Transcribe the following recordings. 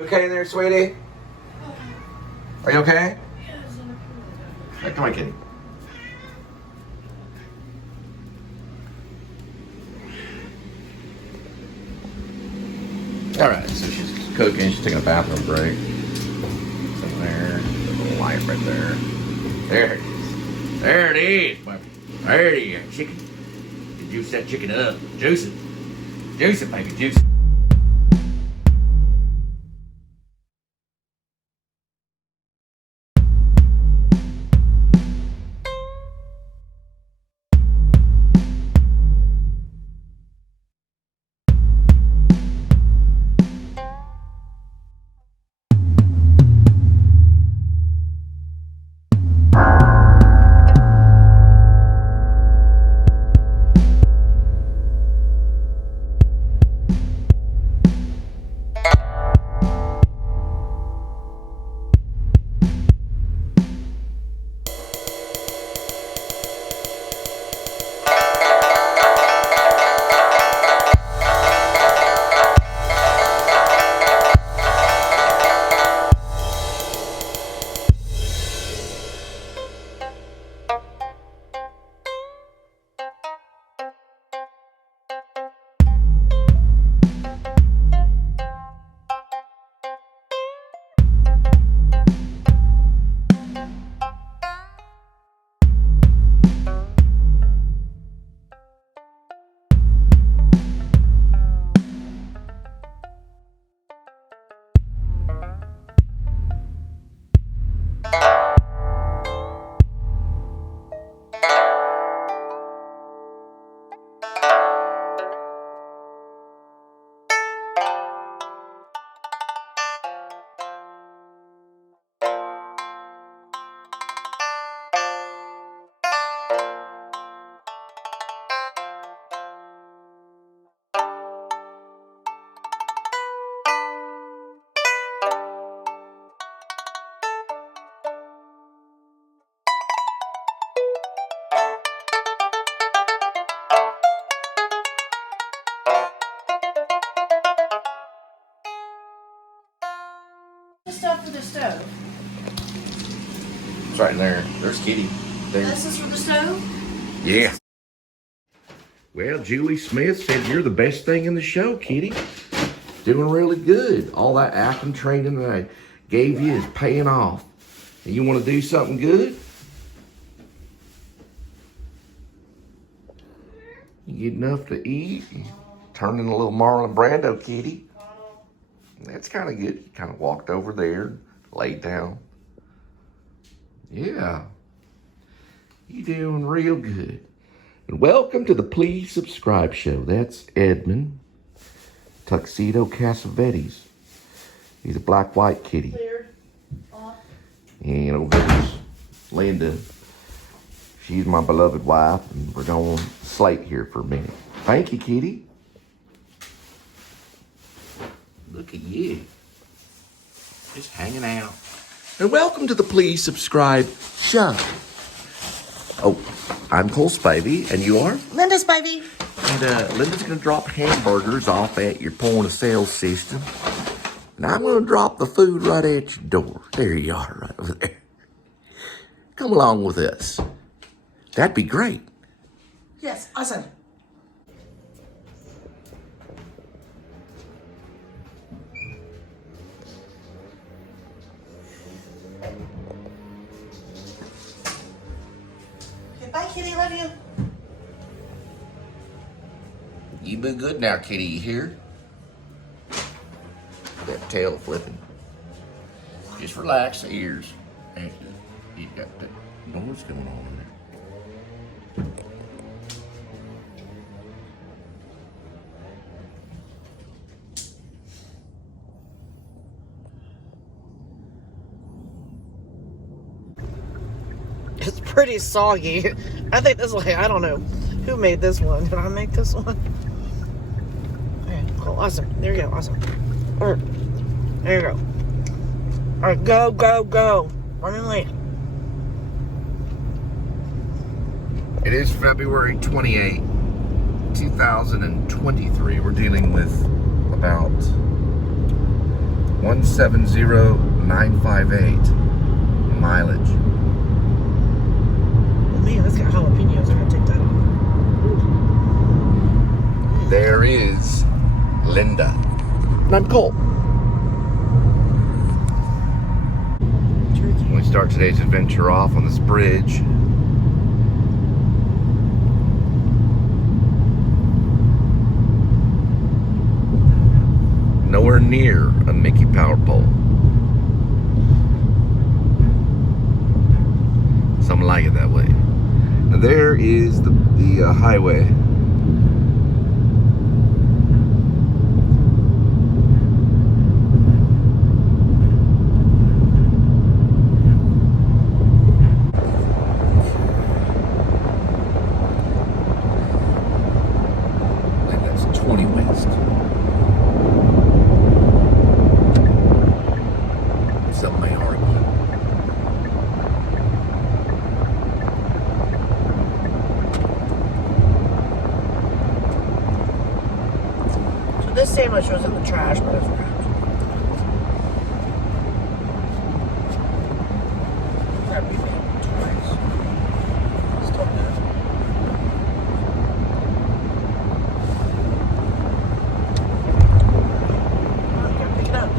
Okay there, sweetie? Are you okay? Hey, come on, kitty. Alright, so she's cooking, she's taking a bathroom break. So there, a little light right there. There it is. There it is, baby. There it is, chicken. You juice that chicken up. Juice it. Juice it, baby, juice it. Stuff for the stove. It's right there. There's Kitty. There. This is for the stove? Yeah. Well, Julie Smith said you're the best thing in the show, Kitty. Doing really good. All that acting training that I gave you is paying off. And you want to do something good? You get enough to eat. Turn in a little Marlon Brando, Kitty. That's kind of good. You kind of walked over there, laid down. Yeah. You doing real good. And welcome to the Please Subscribe show. That's Edmund Tuxedo Cassavetes. He's a black-white kitty. Cleared. Off. And over there's Linda. She's my beloved wife, and we're going to slate here for a minute. Thank you, kitty. Look at you. Just hanging out. And welcome to the Please Subscribe show. Oh, I'm Cole Spivey, and you are? Linda Spivey. And Linda's going to drop hamburgers off at your point of sale system. And I'm going to drop the food right at your door. There you are, right over there. Come along with us. That'd be great. Yes, awesome. Okay, bye, kitty. Love you. You be good now, kitty. You hear? That tail flipping. Just relax the ears. And you got that noise going on in there. It's pretty soggy. I think this way, I don't know. Who made this one? Did I make this one? Okay, cool. Awesome. There you go. Awesome. All right. There you go. All right, go, go, go. Running late. It is February 28, 2023. We're dealing with about 170,958 mileage. Oh man, that's got jalapenos. I gotta take that off. There is Linda. And I'm Cole. We start today's adventure off on this bridge. Nowhere near a Mickey power pole. Some like it that way. Now there is the highway. And that's 20 west. Some may argue. So this sandwich was in the trash, but it's wrapped. That we made twice. Still good. Oh, you gotta pick it up.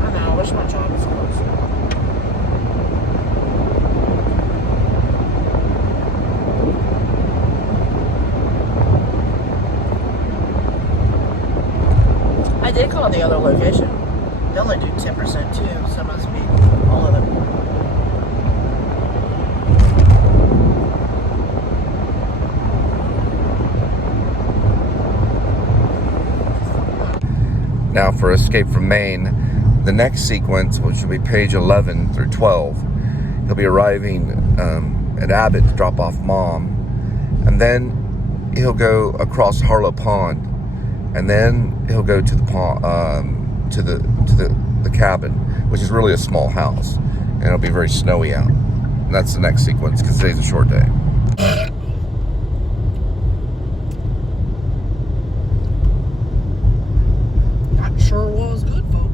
I know, I wish my job was closer. I did call the other location. They only do 10% too, so it must be all of it. Now for Escape from Maine, the next sequence, which will be page 11 through 12, he'll be arriving at Abbott to drop off Mom, and then he'll go across Harlow Pond, and then he'll go to the pond, to the cabin, which is really a small house, and it'll be very snowy out. And that's the next sequence because today's a short day. That sure was good, folks.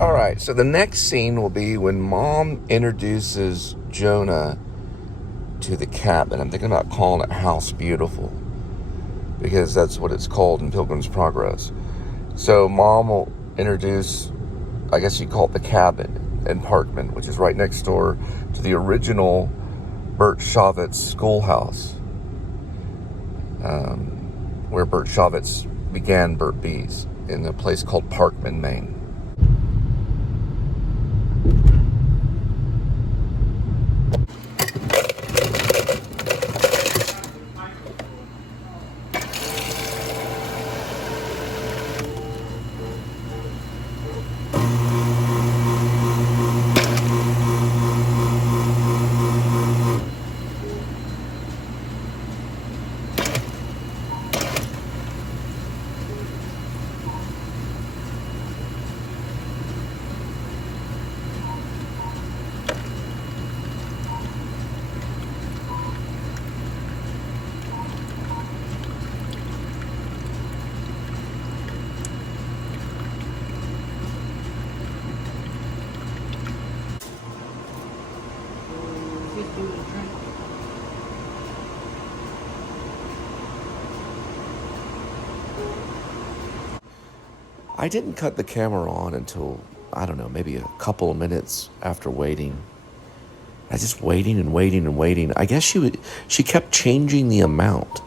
Alright, so the next scene will be when Mom introduces Jonah to the cabin. I'm thinking about calling it House Beautiful, because that's what it's called in Pilgrim's Progress. So Mom will introduce, I guess you call it the cabin in Parkman, which is right next door to the original Bert Shavitz schoolhouse, where Bert Shavitz began Bert Bees, in a place called Parkman, Maine. I didn't cut the camera on until, I don't know, maybe a couple of minutes after waiting. I was just waiting and waiting and waiting. I guess she kept changing the amount.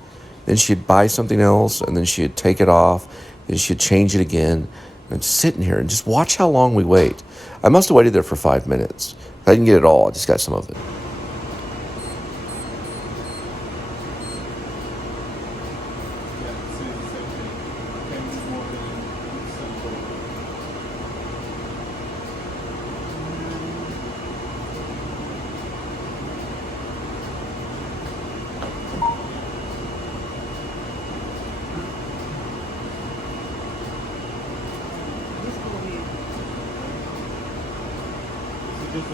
Then she'd buy something else, and then she'd take it off, then she'd change it again. And I'm sitting here and just watch how long we wait. I must have waited there for 5 minutes. I didn't get it all, I just got some of it. Yes,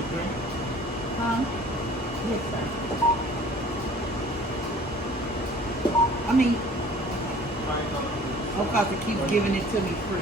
sir. I mean, of course, it keeps giving it to me free.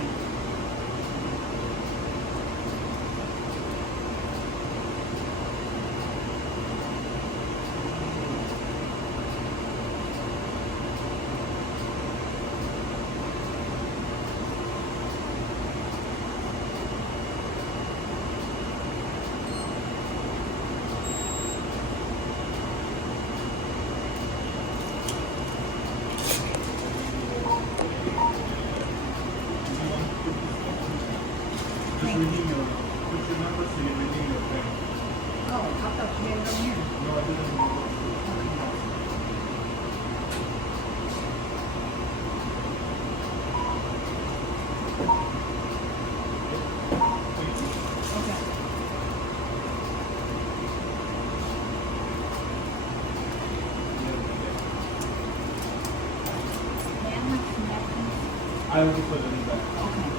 I will put it in back. Okay.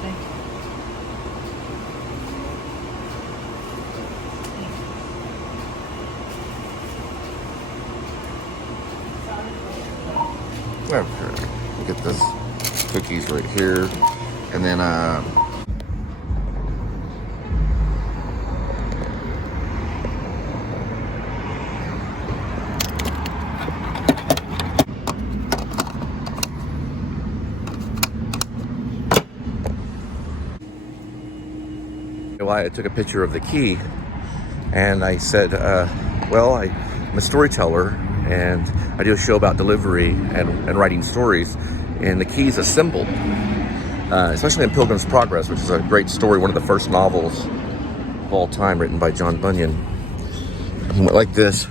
Thank you. Okay, we'll get this cookies right here, and then I took a picture of the key, and I said, well, I'm a storyteller, and I do a show about delivery and writing stories, and the key is a symbol, especially in Pilgrim's Progress, which is a great story, one of the first novels of all time written by John Bunyan. It went like this.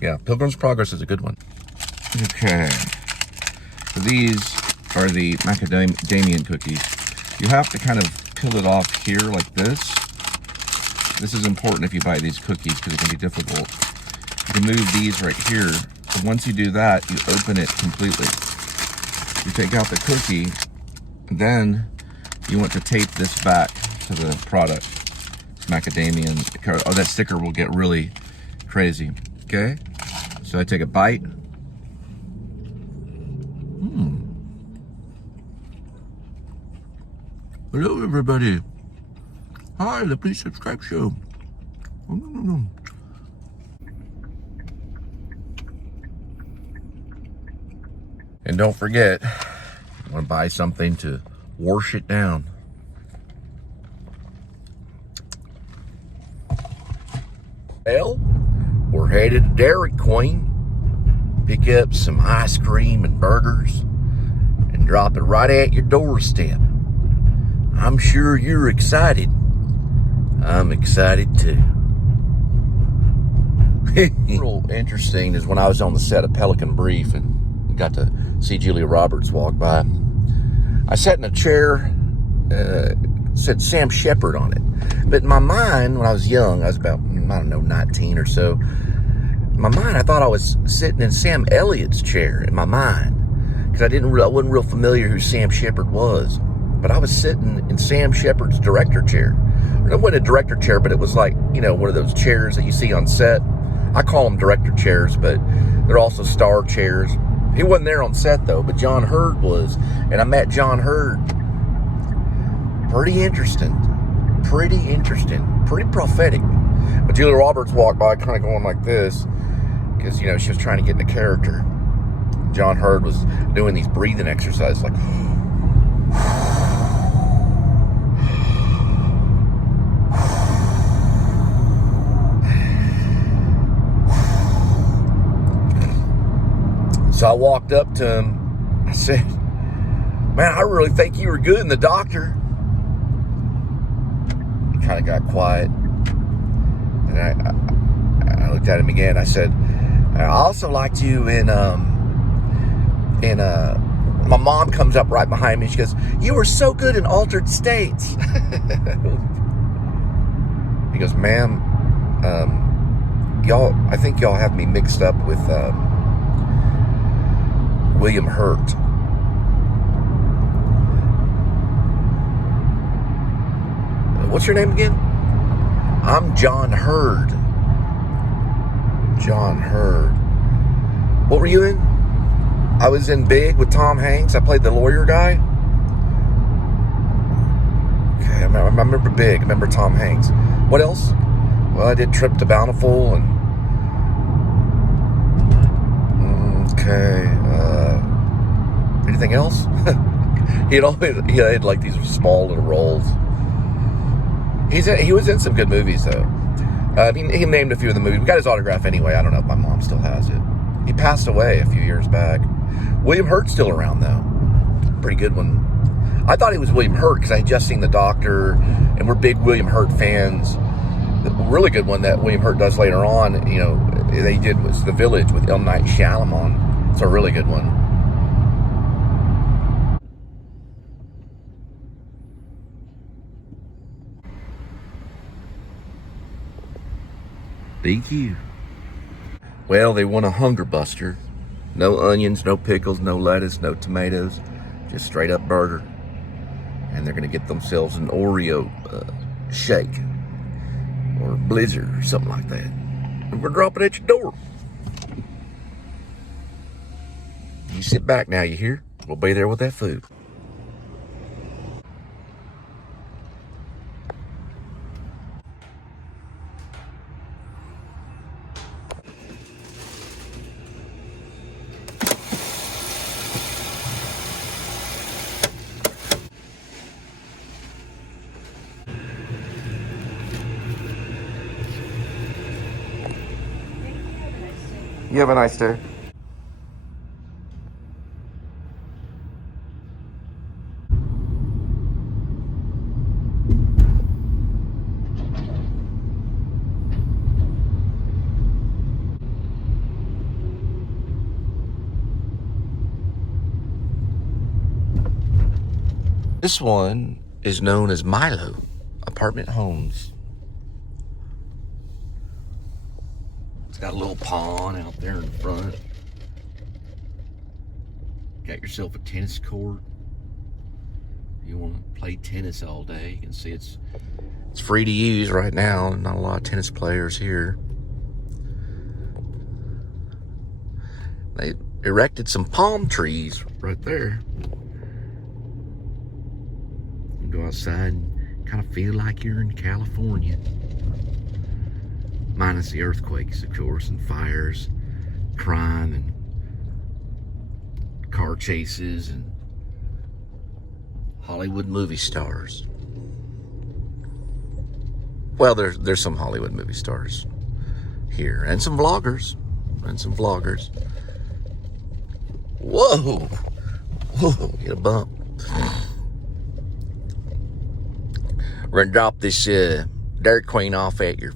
Yeah, Pilgrim's Progress is a good one. Okay, so these are the macadamia cookies. You have to kind of peel it off here like this. This is important if you buy these cookies because it can be difficult. You remove these right here. And once you do that, you open it completely. You take out the cookie, then you want to tape this back to the product. It's macadamia, or that sticker will get really crazy. Okay? So I take a bite. Hello, everybody. Hi, the Please Subscribe Show. And don't forget, you want to buy something to wash it down. Well, we're headed to Dairy Queen. Pick up some ice cream and burgers and drop it right at your doorstep. I'm sure you're excited. I'm excited too. Real interesting is when I was on the set of Pelican Brief and got to see Julia Roberts walk by. I sat in a chair, said Sam Shepard on it. But in my mind, when I was young, I was about, I don't know, 19 or so. In my mind, I thought I was sitting in Sam Elliott's chair in my mind. Because I wasn't real familiar who Sam Shepard was. But I was sitting in Sam Shepard's director chair. It wasn't a director chair, but it was like, you know, one of those chairs that you see on set. I call them director chairs, but they're also star chairs. He wasn't there on set, though, but John Hurd was. And I met John Hurd. Pretty interesting. Pretty prophetic. But Julia Roberts walked by kind of going like this because, you know, she was trying to get in the character. John Hurd was doing these breathing exercises like... So I walked up to him. I said, man, I really think you were good in The Doctor. He kind of got quiet. And I looked at him again. I said, I also liked you in my mom comes up right behind me. She goes, you were so good in Altered States. He goes, ma'am, I think y'all have me mixed up with William Hurt. What's your name again? I'm John Hurd. John Hurd. What were you in? I was in Big with Tom Hanks. I played the lawyer guy. Okay, I remember Big. I remember Tom Hanks. What else? Well, I did Trip to Bountiful and... Okay. Anything else? He had like these small little roles. He was in some good movies though. He named a few of the movies. We got his autograph anyway. I don't know if my mom still has it. He passed away a few years back. William Hurt's still around though. Pretty good one. I thought he was William Hurt because I had just seen The Doctor, and we're big William Hurt fans. The really good one that William Hurt does later on, you know, they did was The Village with M. Night Shyamalan. It's a really good one. DQ. Well, they want a hunger buster. No onions, no pickles, no lettuce, no tomatoes. Just straight up burger. And they're going to get themselves an Oreo shake. Or Blizzard or something like that. And we're dropping at your door. You sit back now, you hear? We'll be there with that food. You have a nice day. This one is known as Milo Apartment Homes. Got a little pond out there in front. Got yourself a tennis court. You want to play tennis all day. You can see it's free to use right now. Not a lot of tennis players here. They erected some palm trees right there. You can go outside and kind of feel like you're in California. Minus the earthquakes, of course, and fires, crime, and car chases, and Hollywood movie stars. Well, there's some Hollywood movie stars here, and some vloggers, Whoa! Whoa! Get a bump. We're gonna drop this Dairy Queen off at your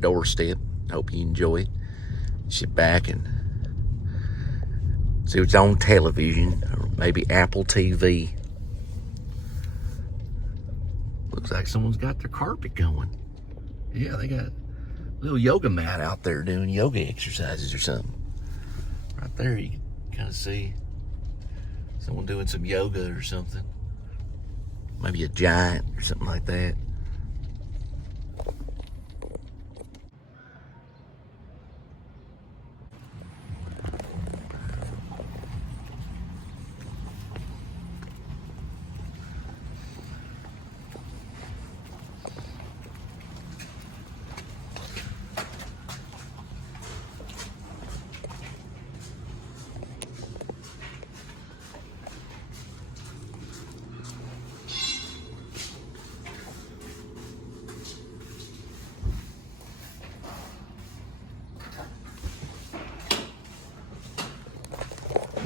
doorstep. Hope you enjoy it. Sit back and see what's on television, or maybe Apple TV. Looks like someone's got their carpet going. Yeah, they got a little yoga mat out there doing yoga exercises or something. Right there, you can kind of see someone doing some yoga or something. Maybe a giant or something like that.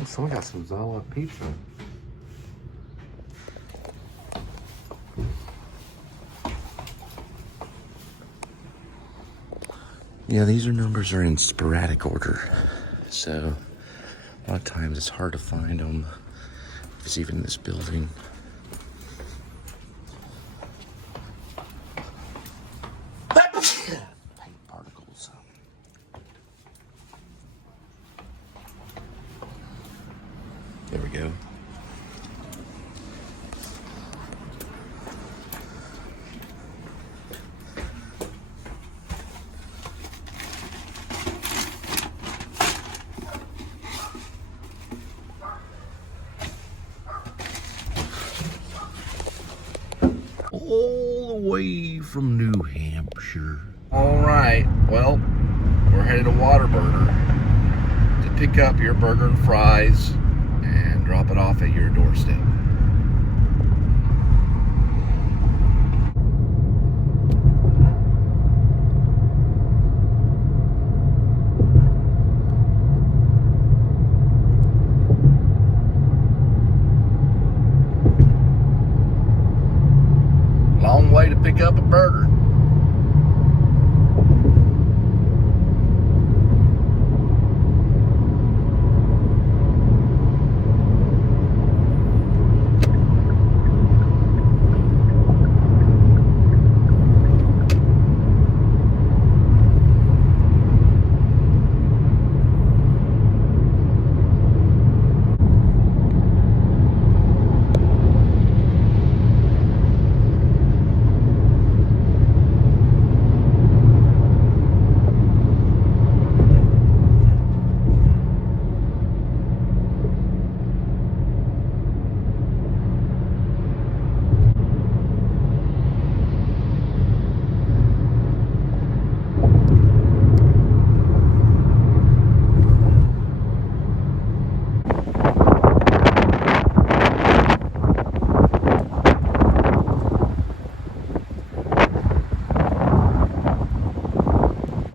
Someone got some Zala pizza. Yeah, these numbers are in sporadic order. So a lot of times it's hard to find them if it's even in this building. Paint particles. There we go. all the way from New Hampshire. All right, well, we're headed to Whataburger to pick up your burger and fries and drop it off at your doorstep. Long way to pick up a burger.